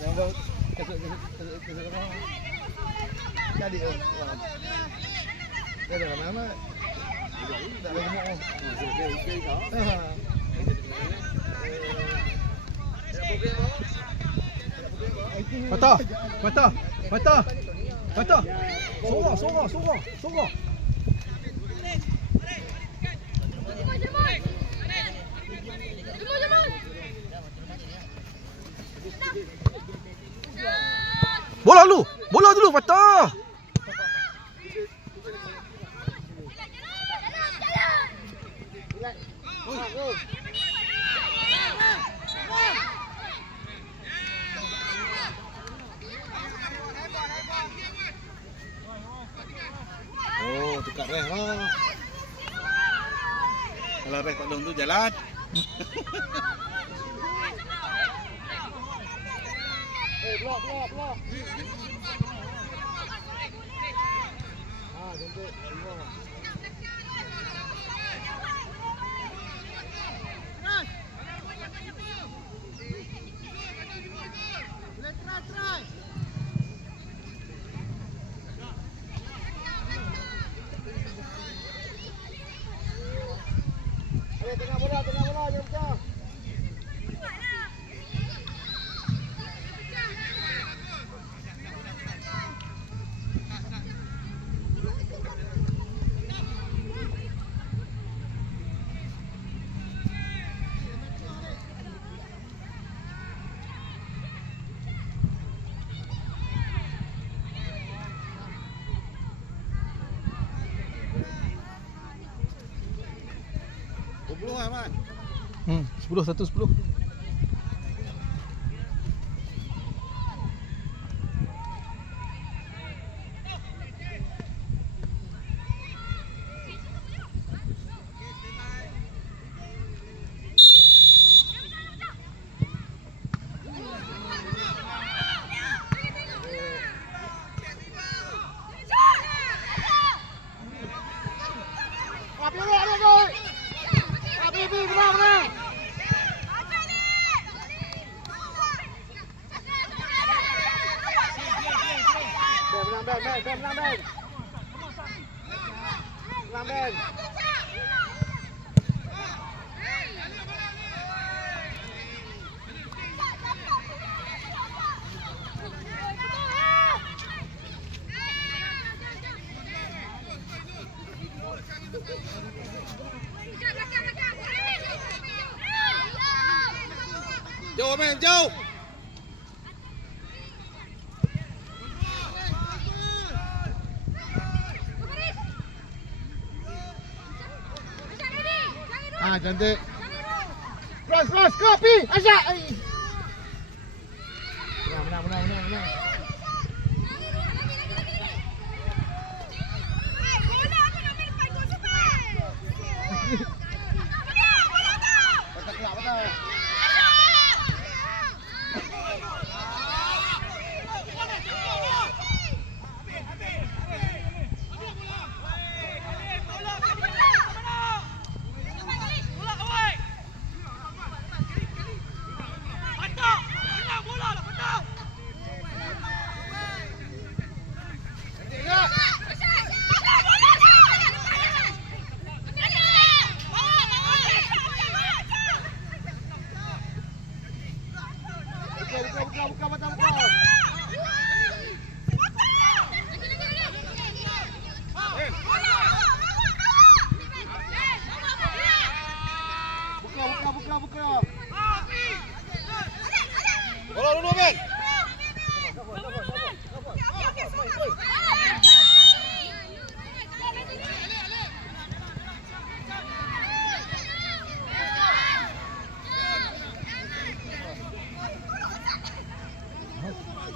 Yang baru kesuk jadi ada nama tak ada gemuk. Patah. Sorok. Bola dulu patah. Oh, tukar reh lah. Kalau reh tak long tu jalan. Blok. Jemput. Try. Tengah bola jom. Man. 10. Ben. Jauh men, jauh. Cantik. Cross, kopi. Asyik. Menang. Buka. Bola dulu,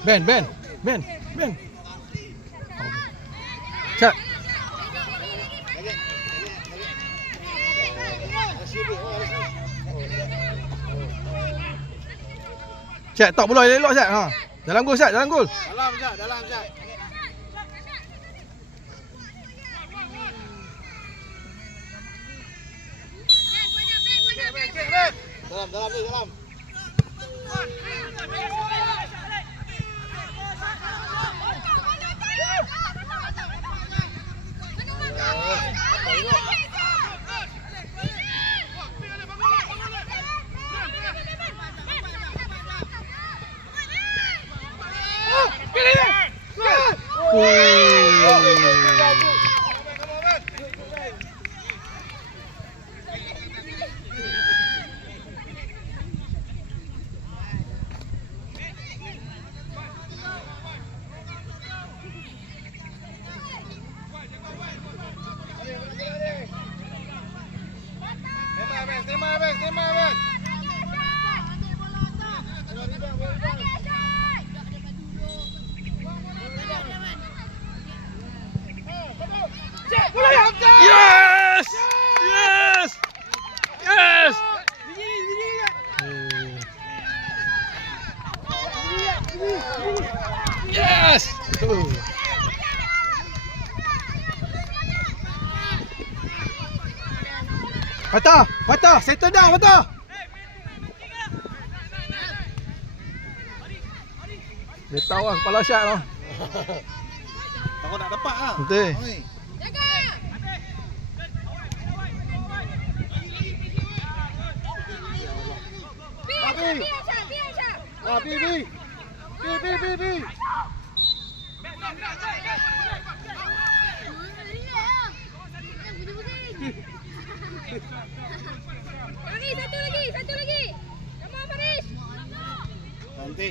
Ben. Ben. Cak. Cak, tak bola elok Cak. Ha. Dalam gol Cak, dalam gol. Dalam Cak. Dalam. Terima, Ben. Yes! Yes! Yes! Yes! Patah, settle down, patah. Dia tahu lah kepala shot tu. Takut nak dapat ah. Betul. Bi. Satu lagi. Come on, Faris. Nanti.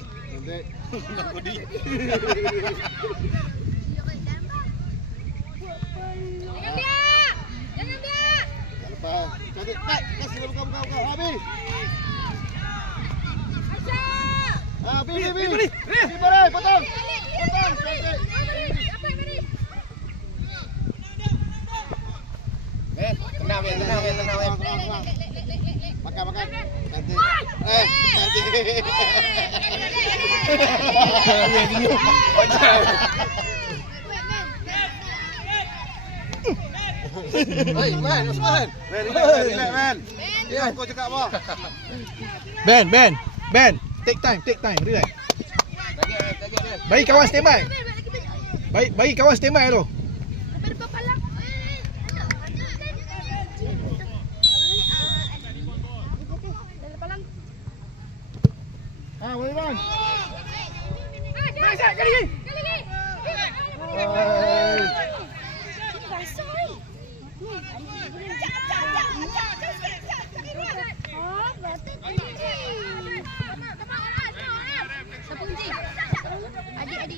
Nak kodi. Jangan dia. Lepas. Cantik. Kasih buka. Habis. Aisyah. Bi. Boleh, potong. Tenang, Ben. Makan. Cantik. Cantik. Oi, Man, Osman. Relax, Man. Ya, kau cakap apa? Ben. Take time. Relax. Bagi kawan standby. Bagi kawan standby tu. Boleh, Man. Kali lagi.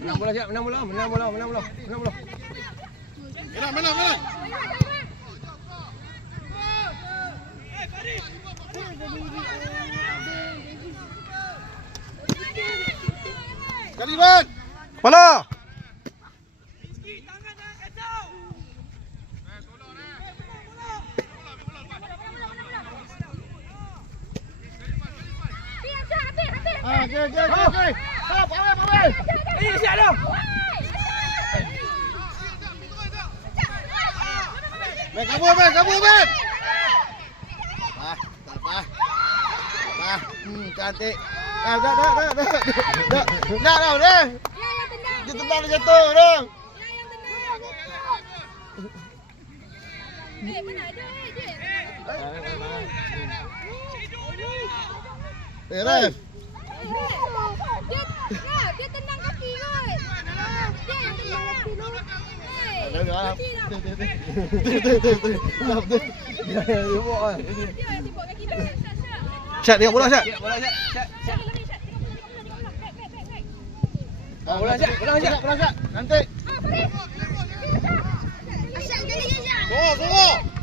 Menang bola. Menang. Kali, Man. Kepala. Okey. Stop, awal. Siap dah. Ben, kabur, Ben. Tak apa. Cantik. Dah. Dia tendang dia jatuh, dah. Mana ada dia. Ref. Dia tendang kaki kot. Dia yang tendang kaki tu. Dia yang tibuk kaki tu. Syat tengok bola, Syat. Bola Syat. Nanti. Asyik jadi Asyik. Tunggu.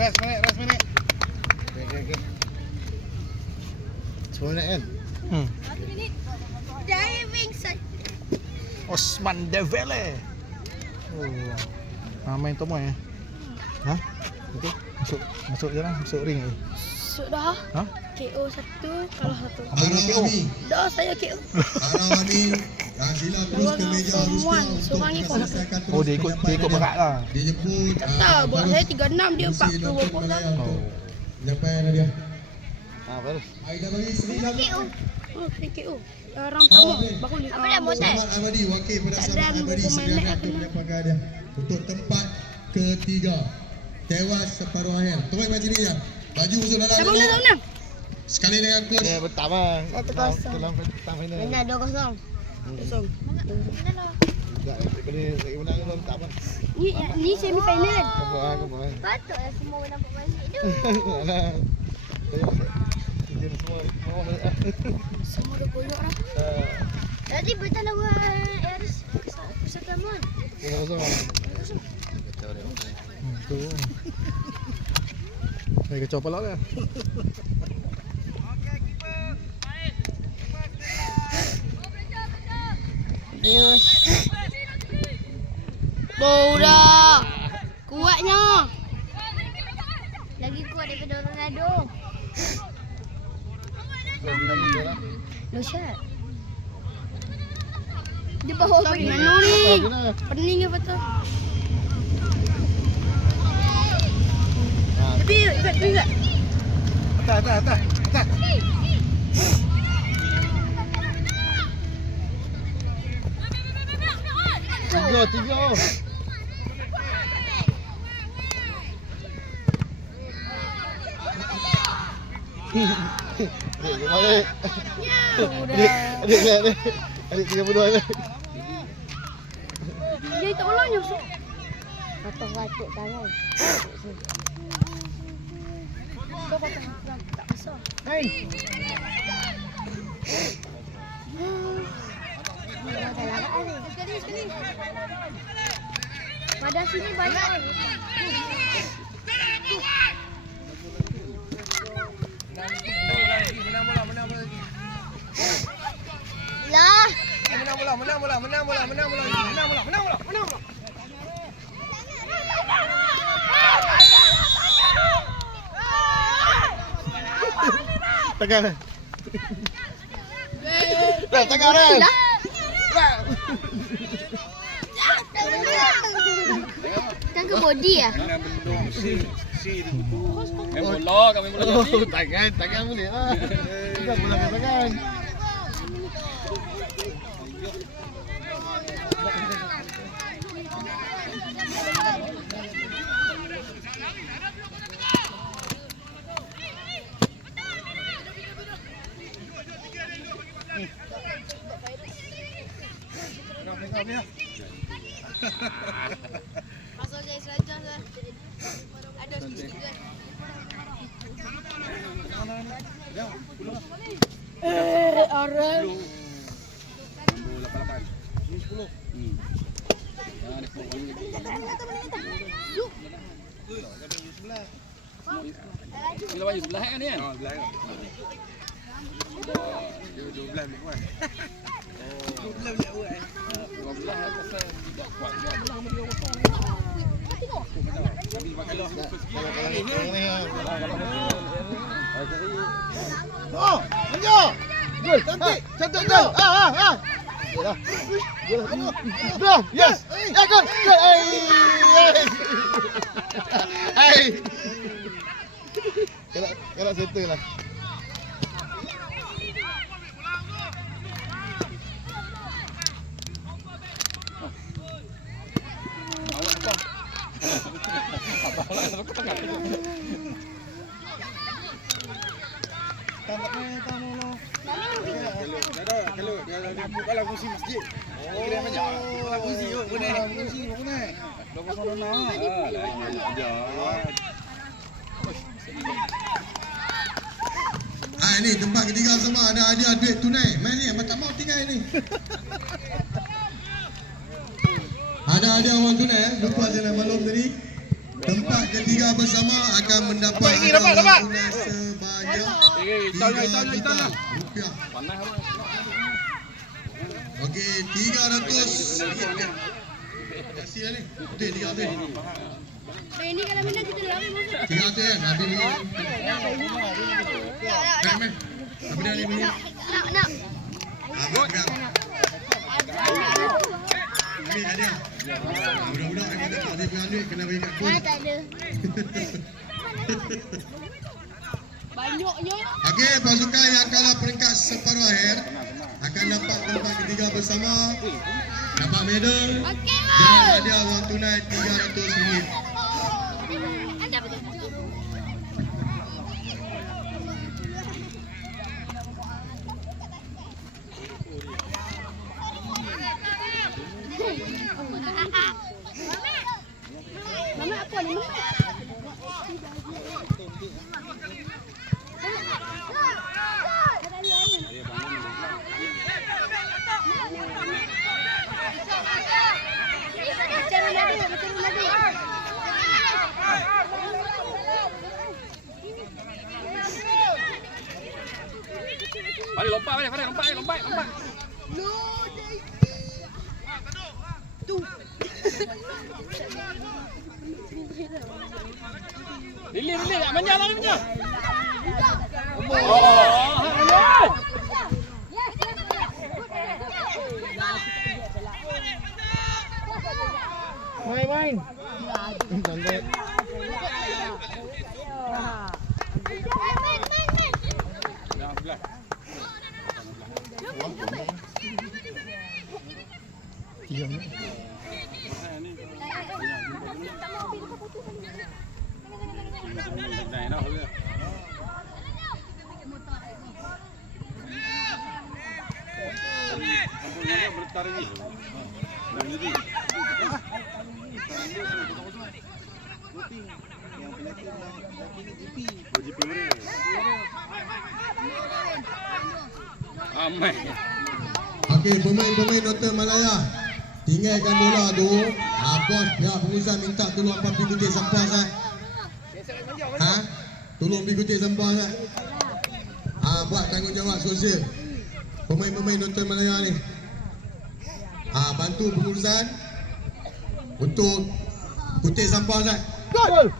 Rest minit. Okey. 10 minit kan? 1 minit. Diving side. Osman Dembele. Main Tomoy. Betul? Masuk je lah, masuk ring. masuk dah. Ha? KO 1, kalah 1. Abang nak KO. Dah saya KO. Arahani dan sila terus ke meja Rustia untuk Seorang ni pun. selesaikan Oh, dia ikut berat lah. Dia jemput Tak, buat saya 36, dia 40 berapa lah. Penyampaian dia. Bagus. Aida bagi sembilan. KO. Oh, saya KO. Round pertama, baru ni. Apa dah motor? Selamat Abadi, wakil pada Tak Selamat ada Abadi pemain segera mat untuk kena. menyampaikan dia untuk tempat ketiga. Tewas separuh akhir. Terus macam ni ya. Baju masuk dalam. Siapa menang, siapa menang? Sekali dengan kos. Dia pertama. 1-0. Dalam petang final. Menang 2-0. Kosong. Tak, kena menang dalam pertama. Ni semi final. Kau Patutlah semua nampak balik tu. Alah. Dia semua Semua dah koyak dah. Tadi betul lawan Aris Pusaka Mon. Tu. Saya kacau pala lah. Yes. Bola. Kuatnya. Lagi kuat daripada Ronaldo. No shot. Dia bawa pergi mana ni? Pening ke betul? Tapi ikat juga. Atas. Tiga. Balik. Adik 32 ni. Dia tolongnya. Patut tangan. Kau patut tak besar. Hai. Pada sini banyak. Lah. Menang bola. Tekan. Tekan kan. Kan ke body ah? Main bola jadi. Tangan boleh lah. Bukan bola kat tangan. Pasal saya saja lah. Ada sikit kan. Orang. Bila baju sebelah kan ni kan? Belah pasal tidak kuat. Oh, Anjo. Gol, cantik. Gol. Yalah. Gol. Yes. Ya gol. Hai. Kalau settle lah. Kalau dia buka lah kursi masjid. Kira banyak. Buka kursi tu, mana? Lepas sana. Ni tempat ketiga sama ada hadiah duit tunai. Main ni tak mau tinggal ni. Ada hadiah wang tunai lupa jangan maklum tadi. Tempat ketiga bersama akan mendapat hadiah wang tunai sebanyak RM3 rupiah. Okey, 300 ringgit. Kasih lah ni. Betul 300. Ini kalau menang kita lawan masuk. 300 kan? Habis ni. Kan meh? Apa dah 5 minit? Nak. Pegang. Ambil hadiah. Budak-budak memang tak boleh pegang duit, kena bagi kat pun. Tak ada. Banyaknya. Okey, pasukan yang kalah peringkat separuh akhir akan dapat tempat ketiga bersama, dapat medal dan hadiah wang tunai RM300. Anda betul. Mama apa ni? Mari lompat, lompat. Lili, tak manja lah ni manja. Main. Cantik. Iya. Amai. Okey, pemain-pemain Nota Malaya, tinggalkan bola tu. Bos pihak pengurusan minta tolong apa pergi kutip sampah sah. Tolong pergi kutip sampah sah. Buat tanggungjawab sosial. Pemain-pemain Nota Malaya ni. Bantu pengurusan untuk kutip sampah sah. Gol.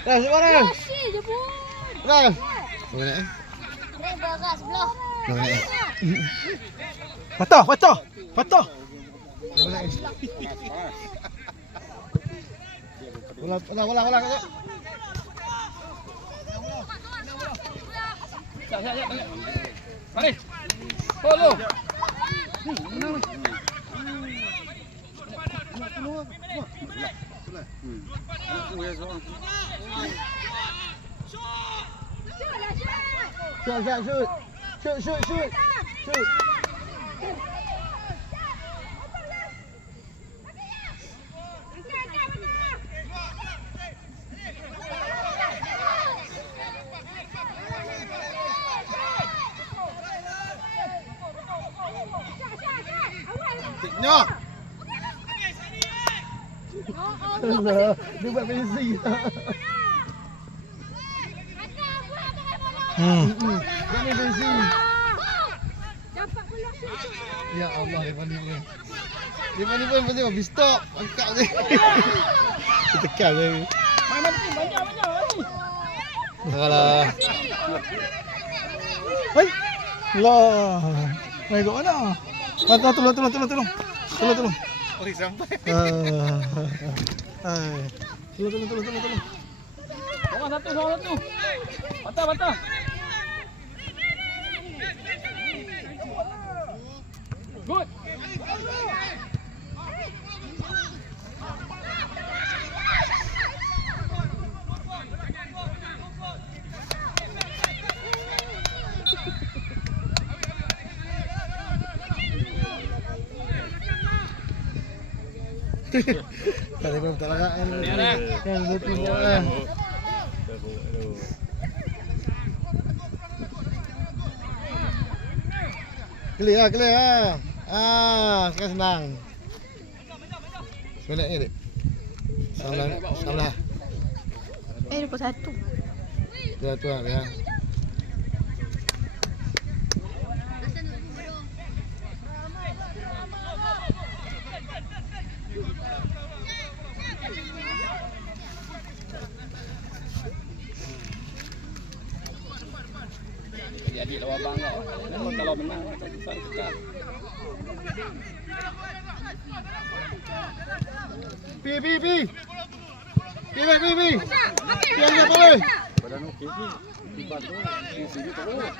Dah sebarang. Je pun. Dah. Boleh. Beras belah. Boleh. Patah. Boleh. Bola. Siap. Mari. Follow. Shoot. Nyo. Dia buat fancy. Jangan fancy. Dapat pula. Ya Allah, dia ni pun pasal habis stop. Angkat je. Dia tekan je. Main banyak. Alah. Hai. Allah. Mai kat mana? Tolong. Oh, sampai. Hai. Tolong. Orang satu. Patah. Good. Tak ada tak larat kan. Ni dah. Yang betul lah. Clear lah. Sekarang senang. Sebenarnya ni dek. Salah. 21. Dia tu lah ya. lawan abang kau. Memang kalau menang tak susah kekal. Pi. Yang apa weh? Badan okey sih. Tibat tu. Sini terus.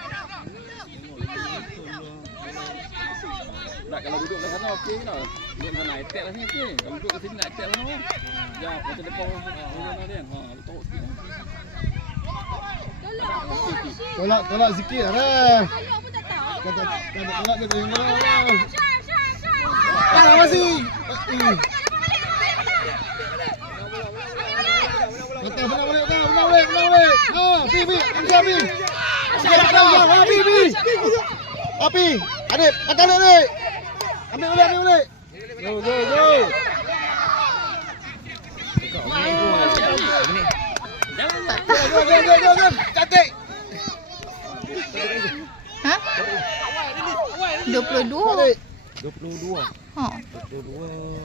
Tak kalau duduk kat sana okey lah. Duduk sana attack lah sini okey. Kalau duduk kat sini nak attack sana. Ya, macam depan orang dia. Ha, teruk sikit. Tolak sikit lah. Kata tolak dia tengok. Ah, masih. Kata benar balik. Ha, pi. Api. Adik, kata balik. Ambil balik. Go. Jangan. Cantik. Ha? 22. Balik. 22. Ha. 22.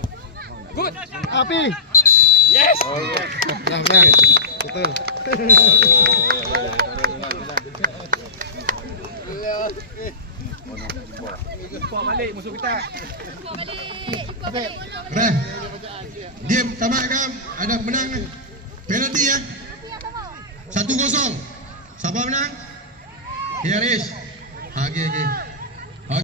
Good. Api. Yes. Oh, yes. Nah. Betul. Bawa balik musuh kita. Ref. Game tamatkan. Ada menang. Penalti ya. 1-0. Siapa menang? Haris. Okay.